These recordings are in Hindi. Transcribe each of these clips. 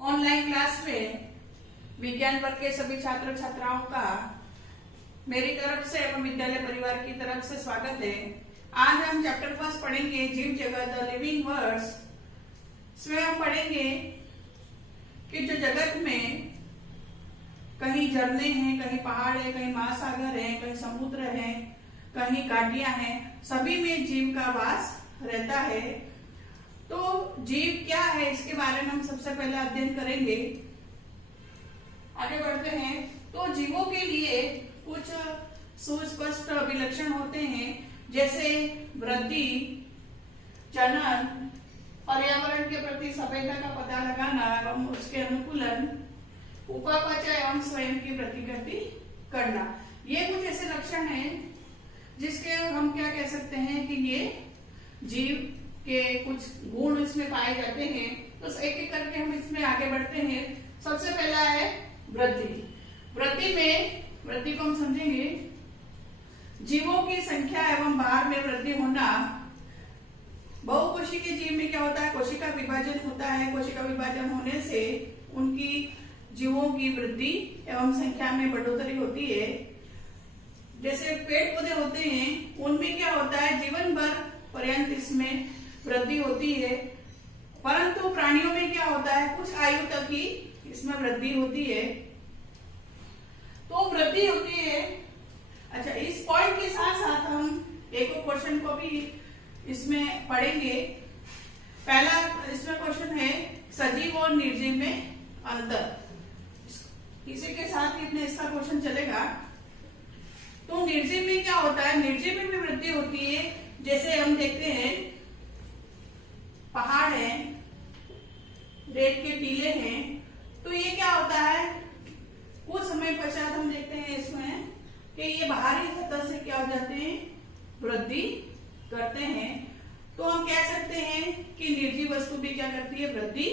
ऑनलाइन क्लास में विज्ञान वर्ग के सभी छात्र छात्राओं का मेरी तरफ से एवं विद्यालय परिवार की तरफ से स्वागत है। आज हम चैप्टर फर्स्ट पढ़ेंगे जीव जगत द लिविंग वर्ड्स। इसमें हम पढ़ेंगे कि जो जगत में कहीं झरने हैं, कहीं पहाड़ है, कहीं महासागर है, कहीं समुद्र है, कहीं घाटियां हैं, सभी में जीव का वास रहता है। तो जीव क्या है इसके बारे में हम सबसे पहले अध्ययन करेंगे। आगे बढ़ते हैं। तो जीवों के लिए कुछ सुस्पष्ट अभिलक्षण होते हैं, जैसे वृद्धि, जनन, पर्यावरण के प्रति संवेदना का पता लगाना एवं उसके अनुकूलन, उपापचय एवं स्वयं की प्रतिकृति करना। ये कुछ ऐसे लक्षण हैं जिसके हम क्या कह सकते हैं कि ये जीव के कुछ गुण इसमें पाए जाते हैं। तो एक एक करके हम इसमें आगे बढ़ते हैं। सबसे पहला है वृद्धि। वृद्धि को हम समझेंगे जीवों की संख्या एवं भार में वृद्धि होना। बहुकोशी के जीव में क्या होता है, कोशिका विभाजन होता है। कोशिका विभाजन होने से उनकी जीवों की वृद्धि एवं संख्या में बढ़ोतरी होती है। जैसे पेड़ पौधे होते हैं, उनमें क्या होता है, जीवन भर पर्यंत इसमें वृद्धि होती है। परंतु प्राणियों में क्या होता है, कुछ आयु तक ही इसमें वृद्धि होती है। तो वृद्धि होती है। अच्छा, इस पॉइंट के साथ साथ हम एक और क्वेश्चन को भी इसमें पढ़ेंगे। पहला इसमें क्वेश्चन है सजीव और निर्जीव में अंतर। इसी के साथ ही अपने इसका क्वेश्चन चलेगा। तो निर्जीव में क्या होता है, निर्जीव में भी वृद्धि होती है। जैसे हम देखते हैं पहाड़ है, रेत के टीले हैं, तो ये क्या होता है, कुछ समय पश्चात हम देखते हैं इसमें कि ये बाहरी सतह से क्या हो जाते हैं, वृद्धि करते हैं। तो हम कह सकते हैं कि निर्जीव वस्तु भी क्या करती है, वृद्धि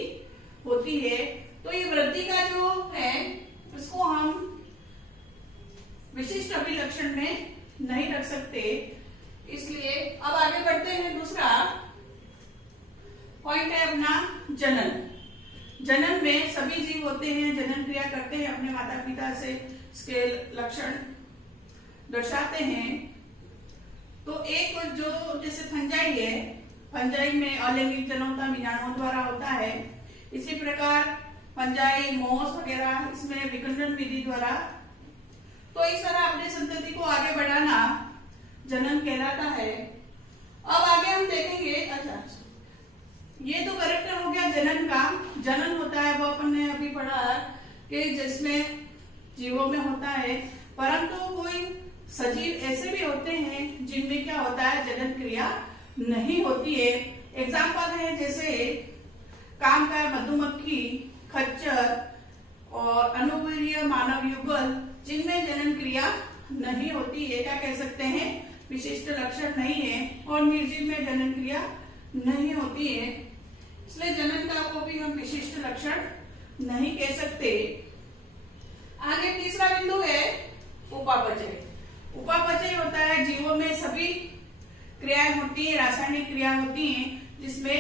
होती है। तो ये वृद्धि का जो है उसको हम विशिष्ट अभिलक्षण में नहीं रख सकते। इसलिए अब आगे बढ़ते हैं। दूसरा पॉइंट है अपना जनन। जनन में सभी जीव होते हैं, जनन क्रिया करते हैं, अपने माता पिता से इसके लक्षण दर्शाते हैं। तो एक जो जैसे फंजाई है, फंजाई में अलैंगिक जनोत्तम बीजाणुओं द्वारा होता है। इसी प्रकार फंजाई, मोस वगैरह इसमें विखंडन विधि द्वारा। तो इस तरह अपने संतति को आगे बढ़ाना जनन कहलाता है। अब आगे हम देखेंगे। अच्छा, ये तो कैरेक्टर हो गया जनन का। जनन होता है वो अपन ने अभी पढ़ा कि जिसमें जीवों में होता है। परंतु कोई सजीव ऐसे भी होते हैं जिनमें क्या होता है, जनन क्रिया नहीं होती है। एग्जाम्पल है जैसे कामकाय मधुमक्खी, खच्चर और अनुवीर्य मानव युगल, जिनमें जनन क्रिया नहीं होती है। क्या कह सकते हैं, विशिष्ट लक्षण नहीं है। और निर्जीव में जनन क्रिया नहीं होती है, इसलिए जनन का को भी हम विशिष्ट लक्षण नहीं कह सकते। आगे तीसरा बिंदु है उपापचय। उपापचय होता है जीवों में सभी क्रियाएं होती है, रासायनिक क्रिया होती है जिसमें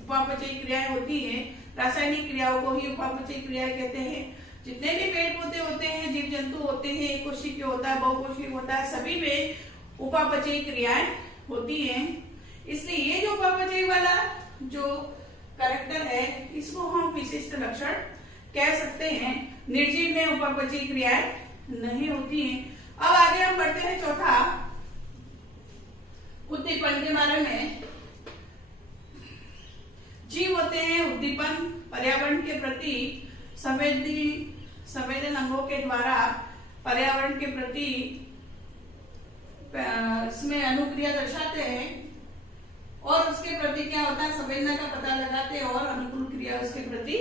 उपापचय क्रियाएं होती है। रासायनिक क्रियाओं को ही उपापचय क्रिया कहते हैं। जितने भी पेड़ पौधे होते हैं, जीव जंतु होते हैं, एक कोशिकीय होता है, बहुकोशिकीय होता है, सभी में उपापचयी क्रियाएं होती हैं। इसलिए ये जो उपापचयी वाला जो कैरेक्टर है, इसको हम विशिष्ट लक्षण कह सकते हैं। निर्जीव में उपापचयी क्रियाएं नहीं होती हैं। अब आगे हम बढ़ते हैं। चौथा उद्दीपन के बारे में। जीव होते हैं उद्दीपन, पर्यावरण के प्रति संवेदन अंगों के द्वारा पर्यावरण के प्रति इसमें अनुक्रिया दर्शाते हैं और उसके प्रति क्या होता है, संवेदना का पता लगाते हैं और अनुकूल क्रिया उसके प्रति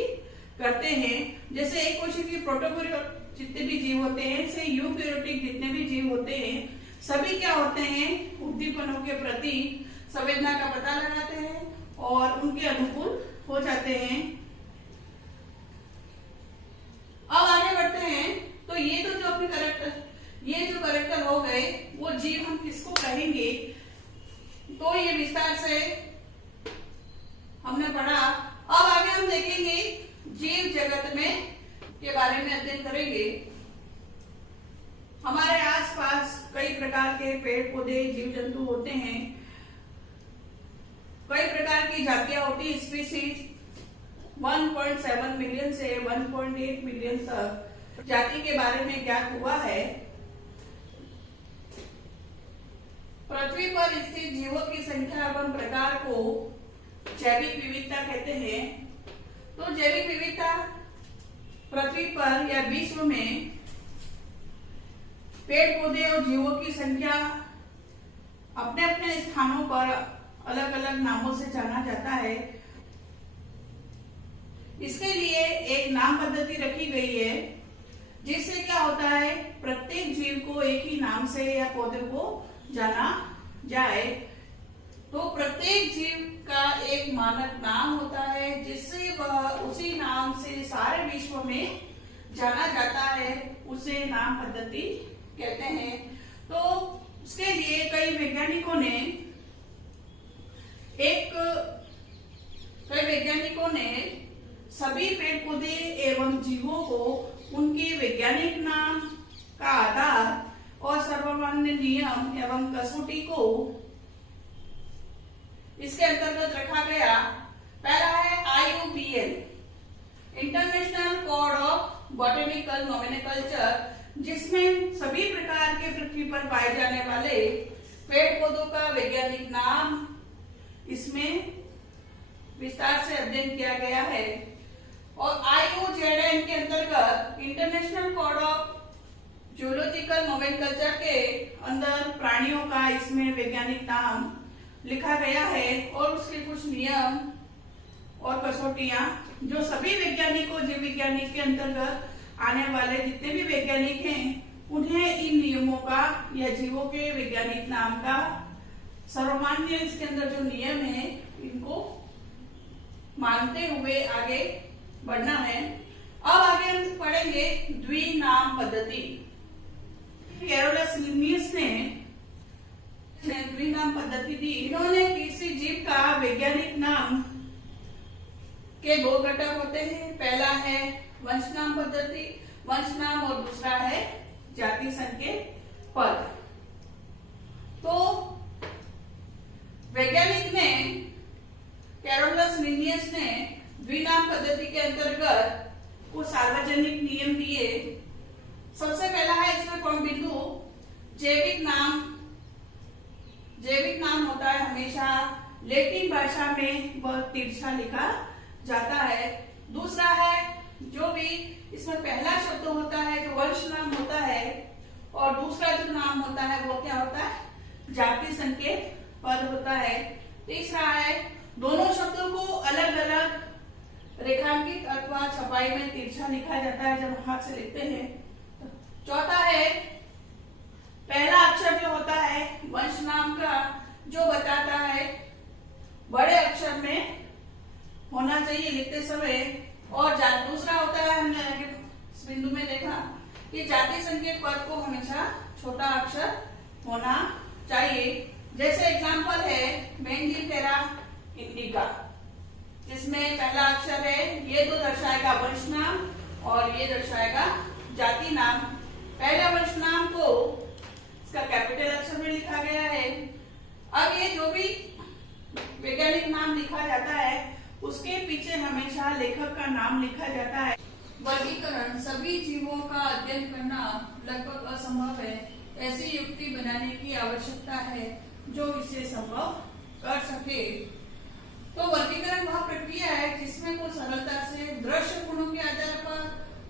करते हैं। जैसे एक कोशिकीय प्रोटोकारियोट जितने भी जीव होते हैं, से यूकैरियोटिक जितने भी जीव होते हैं, सभी क्या होते हैं, उद्दीपनों के प्रति संवेदना का पता लगाते हैं और उनके अनुकूल हो जाते हैं। अब आगे बढ़ते हैं। तो ये तो जो अपने कैरेक्टर हो गए, वो जीव हम किसको कहेंगे, तो ये विस्तार से हमने पढ़ा। अब आगे हम देखेंगे जीव जगत में के बारे में अध्ययन करेंगे। हमारे आसपास कई प्रकार के पेड़ पौधे जीव जंतु होते हैं, कई प्रकार की जातियां होती हैं। स्पीसीज 1.7 मिलियन से 1.8 मिलियन तक जाति के बारे में ज्ञात हुआ है। पृथ्वी पर स्थित जीवों की संख्या एवं प्रकार को जैविक विविधता कहते हैं। तो जैविक विविधता पृथ्वी पर या विश्व में पेड़ पौधे और जीवों की संख्या अपने अपने स्थानों पर अलग अलग नामों से जाना जाता है। इसके लिए एक नाम पद्धति रखी गई है, जिससे क्या होता है, प्रत्येक जीव को एक ही नाम से या पौधे को जाना जाए। तो प्रत्येक जीव का एक मानक नाम होता है, जिससे वह उसी नाम से सारे विश्व में जाना जाता है, उसे नाम पद्धति कहते हैं। तो उसके लिए कई वैज्ञानिकों ने सभी पेड़ पौधे एवं जीवों को उनके वैज्ञानिक नाम का आधार और सर्वमान्य नियम एवं कसौटी को इसके अंतर्गत रखा गया। पहला है IUPN, international code of botanical nomenclature, जिसमें सभी प्रकार के पृथ्वी पर पाए जाने वाले पेड़ पौधों का वैज्ञानिक नाम इसमें विस्तार से अध्ययन किया गया है। और IUCN के अंतर्गत international code of zoological nomenclature के अंदर प्राणियों का इसमें वैज्ञानिक नाम लिखा गया है और उसके कुछ नियम और कसौटियां जो सभी वैज्ञानिकों, जीव वैज्ञानिक के अंतर्गत आने वाले जितने भी वैज्ञानिक हैं, उन्हें इन नियमों का या जीवों के वैज्ञानिक नाम का सर्वमान्य इसके अंदर जो नियम है, इनको मानते हुए आगे बढ़ना है। अब आगे हम पढ़ेंगे द्विनाम पद्धति। कैरोलस लिनियस ने द्विनाम पद्धति दी। इन्होंने किसी जीव का वैज्ञानिक नाम के दो घटक होते हैं। पहला है वंशनाम पद्धति, वंशनाम, और दूसरा है जाति संकेत पद। तो वैज्ञानिक ने कैरोलस लिनियस ने द्विनाम पद्धति के अंतर्गत कुछ सार्वजनिक नियम दिए। सबसे पहला है इसमें कौन बिंदु, जैविक नाम। जैविक नाम होता है हमेशा लैटिन भाषा में वह तिरछा लिखा जाता है। दूसरा है जो भी इसमें पहला शब्द होता है जो वंश नाम होता है, और दूसरा जो नाम होता है वो क्या होता है, जाति संकेत पद होता है। तीसरा है दोनों शब्दों को अलग अलग रेखांकित अथवा छपाई में तिरछा लिखा जाता है जब हाथ से लिखते हैं। चौथा है पहला अक्षर जो होता है वंश नाम का, जो बताता है बड़े अक्षर में होना चाहिए लिखते समय। और दूसरा होता है, हमने आगे इस बिंदु में देखा कि जाति संकेत पद को हमेशा छोटा अक्षर होना चाहिए। जैसे एग्जांपल है मेंजिफेरा इंडिका, जिसमें पहला अक्षर है, ये तो दर्शाएगा वंश नाम और ये दर्शाएगा जाति नाम। पहले वंश नाम को इसका कैपिटल अक्षर में लिखा गया है। अब ये जो भी वैज्ञानिक नाम लिखा जाता है उसके पीछे हमेशा लेखक का नाम लिखा जाता है। वर्गीकरण, सभी जीवों का अध्ययन करना लगभग असंभव है। ऐसी युक्ति बनाने की आवश्यकता है जो इसे संभव कर सके। तो वर्गीकरण वह प्रक्रिया है जिसमें को सरलता से दृश्य गुणों के आधार पर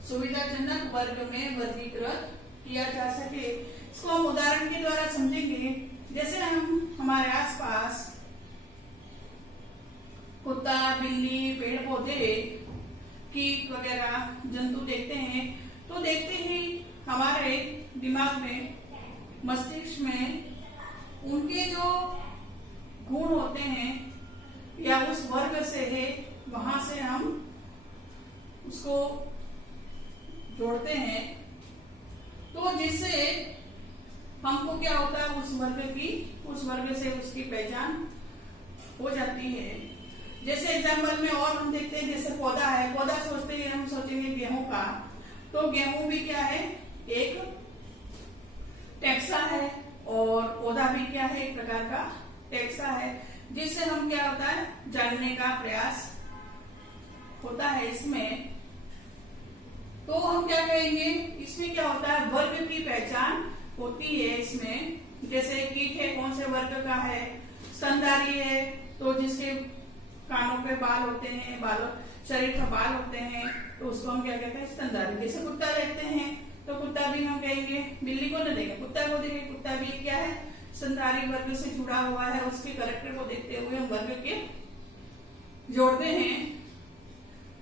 सुविधाजनक वर्ग में वर्गीकृत किया जा सके। इसको हम उदाहरण के द्वारा समझेंगे। जैसे हम हमारे आसपास कुत्ता, बिल्ली, पेड़ पौधे, कीट वगैरह जंतु देखते हैं, तो देखते ही हमारे दिमाग में, मस्तिष्क में उनके जो गुण होते हैं या उस वर्ग से है, वहां से हम उसको जोड़ते हैं। तो जिससे हमको क्या होता है, उस वर्ग से उसकी पहचान हो जाती है। जैसे एग्जाम्पल में और हम देखते हैं, जैसे पौधा है, पौधा सोचते हैं हम सोचेंगे गेहूं का, तो गेहूं भी क्या है, एक टैक्सा है, और पौधा भी क्या है, एक प्रकार का टैक्सा है, जिससे हम क्या होता है जानने का प्रयास होता है इसमें। तो हम क्या कहेंगे, इसमें क्या होता है, वर्ग की पहचान होती है इसमें। जैसे कीट है, कौन से वर्ग का है, स्तनधारी है, तो जिसके कानों पे बाल होते हैं, बालों शरीर पर बाल होते हैं, तो उसको हम क्या कहते हैं, स्तनधारी। जैसे कुत्ता देखते हैं तो कुत्ता भी हम कहेंगे, बिल्ली को न देखें, कुत्ता को देखें, कुत्ता भी क्या है, स्तनधारी वर्ग से जुड़ा हुआ है। उसके कैरेक्टर को देखते हुए हम वर्ग के जोड़ते हैं।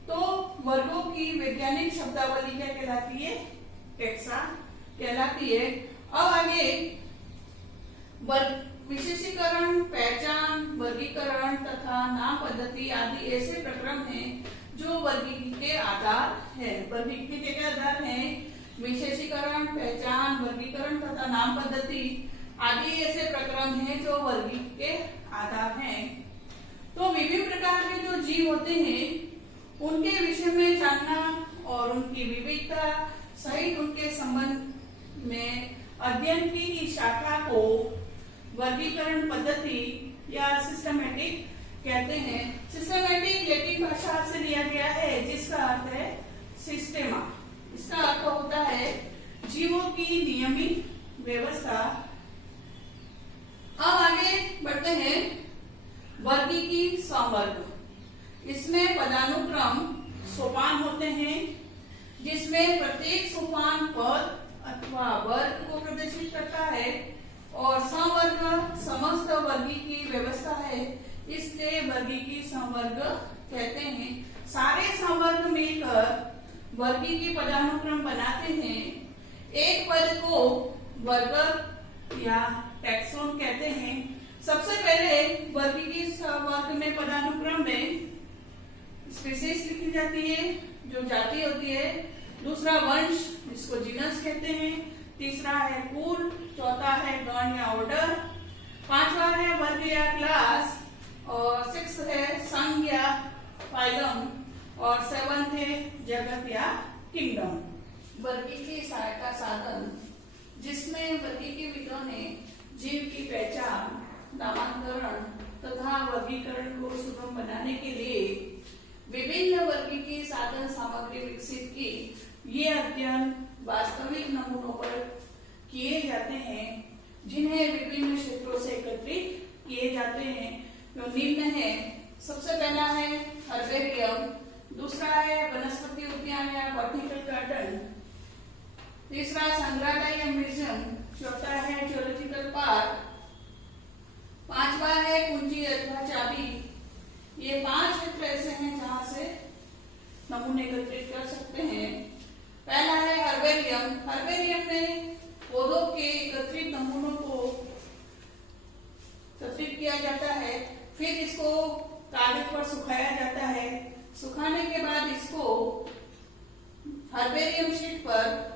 तो वर्गों की वैज्ञानिक शब्दावली क्या कहलाती है, टैक्सा कहलाती है। अब आगे वर्ग, विशेषीकरण, पहचान, वर्गीकरण तथा नाम पद्धति आदि ऐसे प्रक्रम हैं जो वर्गीकृत के आधार है। वर्गीकृत के आधार है विशेषीकरण, पहचान, वर्गीकरण तथा नाम पद्धति आदि ऐसे प्रक्रम हैं जो वर्गीकृत के आधार हैं। तो विभिन्न प्रकार के जो जीव होते हैं उनके विषय में जानना और उनकी विविधता सहित उनके संबंध में अध्ययन की शाखा को वर्गीकरण पद्धति या सिस्टमैटिक कहते हैं। सिस्टमैटिक लैटिन भाषा से लिया गया है, जिसका अर्थ है सिस्टेमा। इसका अर्थ होता है जीवों की नियमित व्यवस्था। अब आगे बढ़ते हैं, वर्गीकी संवर्ग। इसमें पदानुक्रम सोपान होते हैं, जिसमें प्रत्येक सोपान पद अथवा वर्ग को प्रदर्शित करता है, और संवर्ग समस्त वर्गी की व्यवस्था है, इसलिए वर्गीकी संवर्ग कहते हैं। सारे संवर्ग मिलकर वर्गी की पदानुक्रम बनाते हैं। एक पद को वर्ग या टैक्सोन कहते हैं। सबसे पहले वर्गीकी संवर्ग में पदानुक्रम में स्पीशीज लिखी जाती है, जो जाति होती है। दूसरा वंश, जिसको जीनस कहते हैं। तीसरा है कुल, चौथा है गण या ऑर्डर, पांचवा है वर्ग या क्लास, और सिक्स है संघ या फाइलम, और सेवंथ है जगत या किंगडम। वर्गीकी सहायता साधन, जिसमें वर्गीकीविदों ने जीव की पहचान, नामांकन तथा वर्गीकरण को सुगम बनाने के लिए विभिन्न वर्गीकी साधन सामग्री विकसित की। ये अध्ययन वास्तविक नमूनों पर किए जाते हैं, जिन्हें विभिन्न क्षेत्रों से एकत्रित किए जाते हैं। जो निम्न है, सबसे पहला है हर्बेरियम, दूसरा है वनस्पति उद्यान या बॉटनिकल गार्डन, तीसरा संग्रहालय या म्यूजियम, चौथा है जूलॉजिकल पार्क, पांचवा है कुंजी अथवा चाबी। ये 5 क्षेत्र ऐसे हैं जहां से नमूने एकत्रित कर सकते हैं। पहला है हर्बेरियम। हर्बेरियम में पौधों के एकत्रित नमूनों को एकत्रित किया जाता है, फिर इसको कागज पर सुखाया जाता है। सुखाने के बाद इसको हर्बेरियम शीट पर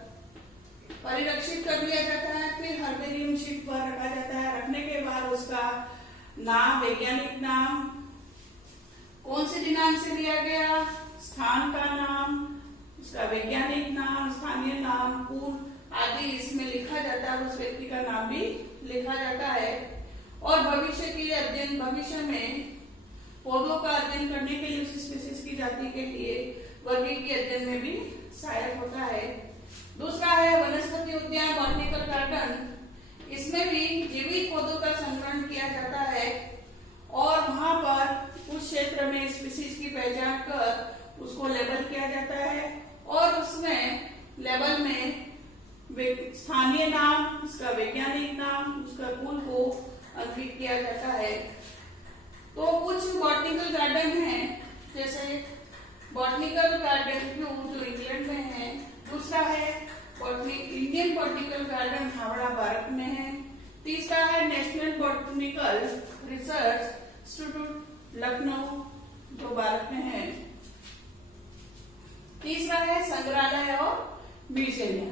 परिरक्षित कर दिया जाता है, फिर हर्बेरियम शीट पर रखा जाता है। रखने के बाद उसका नाम, वैज्ञानिक नाम, कौन से दिनांक से लिया गया, स्थान का नाम, उसका वैज्ञानिक नाम, स्थानीय नाम, कुल आदि इसमें लिखा जाता है। उस व्यक्ति का नाम भी लिखा जाता है। और भविष्य के लिए अध्ययन, भविष्य में पौधों का अध्ययन करने के लिए, उस स्पीशीज की जाति के लिए वर्गीकी अध्ययन में भी सहायक होता है। दूसरा है वनस्पति उद्यान, बॉटनिकल गार्डन। इसमें भी जीवित पौधों का संग्रहण किया जाता है, और वहां पर उस क्षेत्र में स्पीशीज की पहचान कर उसको लेबल किया जाता है, और उसमें लेबल में स्थानीय नाम, उसका वैज्ञानिक नाम, उसका कुल को अंकित किया जाता है। तो कुछ बॉटनिकल गार्डन हैं, जैसे बॉटनिकल गार्डन जो इंग्लैंड में है। दूसरा है Indian botanical garden, Howrah Bharat में है। तीसरा है national botanical research institute, Lucknow, जो भारत में है। तीसरा है संग्रहालय और म्यूजियम।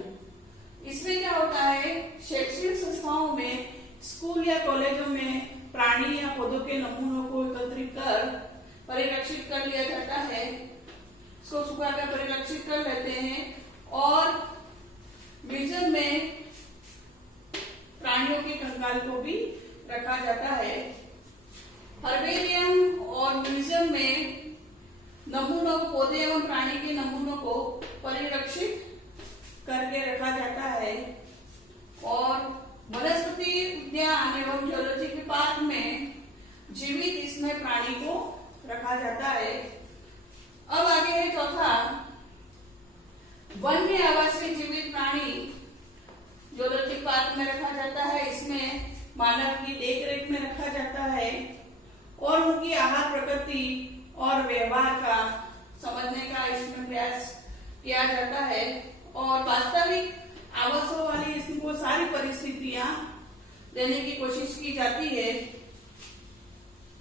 इसमें क्या होता है, शैक्षणिक संस्थाओं में, स्कूल या कॉलेजों में प्राणी या पौधों के नमूनों को एकत्रित कर परिलक्षित कर लिया जाता है, इसको सुखाकर परिलक्षित कर लेते हैं। और म्यूजियम में प्राणियों के कंकाल को भी रखा जाता है। हर्बेरियम और म्यूजियम में नमूनों, पौधे एवं प्राणी के नमूनों को परिलक्षित करके रखा जाता है। और वनस्पति उद्यान एवं जूलॉजिकल पार्क में जीवित इसमें प्राणी को रखा जाता है। अब आगे है चौथा, वन में आवासीय जीवित प्राणी जूलॉजिकल पार्क में रखा जाता है। इसमें मानव की देखरेख में रखा जाता है और उनकी आहार प्रकृति और व्यवहार का समझने का इसमें प्रयास किया जाता है और वास्तविक आवासों वाली इसको सारी परिस्थितियां देने की कोशिश की जाती है।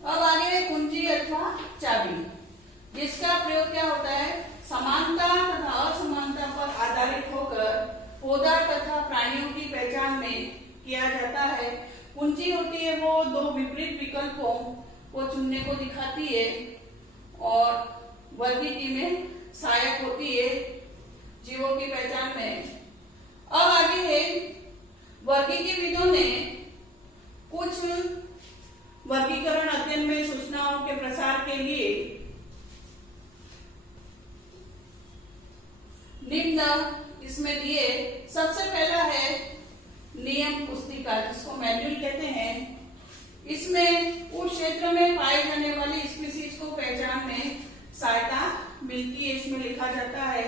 अब आगे है कुंजी अथवा चाबी, जिसका प्रयोग क्या होता है, समानता तथा असमानता पर आधारित होकर पौधा तथा प्राणियों की पहचान में किया जाता है। कुंजी होती है वो दो विपरीत विकल्पों को चुनने को दिखाती है और वर्गीकी में सहायक होती है जीवों की पहचान में। अब आगे है वर्गीकीविदों ने कुछ वर्गीकरण अध्ययन में सूचनाओं के प्रसार के लिए निम्न इसमें दिए। सबसे पहला है नियम पुस्तिका, जिसको मैनुअल कहते हैं। इसमें उस क्षेत्र में पाए जाने वाली स्पीसीज को पहचान में सहायता मिलती है, इसमें लिखा जाता है।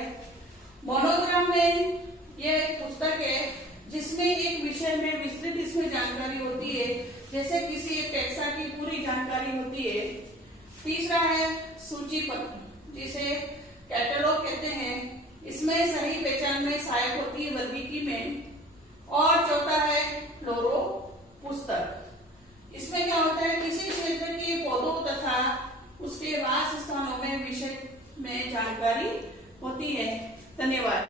मोनोग्राम में यह एक पुस्तक है जिसमें एक विषय में विस्तृत इसमें जानकारी होती है, जैसे किसी एक टैक्सा की पूरी जानकारी होती है। तीसरा है सूची पत्र, जिसे कैटलॉग कहते हैं। इसमें सही पहचान में सहायक होती है वर्गीकी में। और चौथा है फ्लोरो पुस्तक। इसमें क्या होता है, किसी क्षेत्र के पौधों तथा उसके वास स्थानों में विषय में जानकारी होती है। धन्यवाद।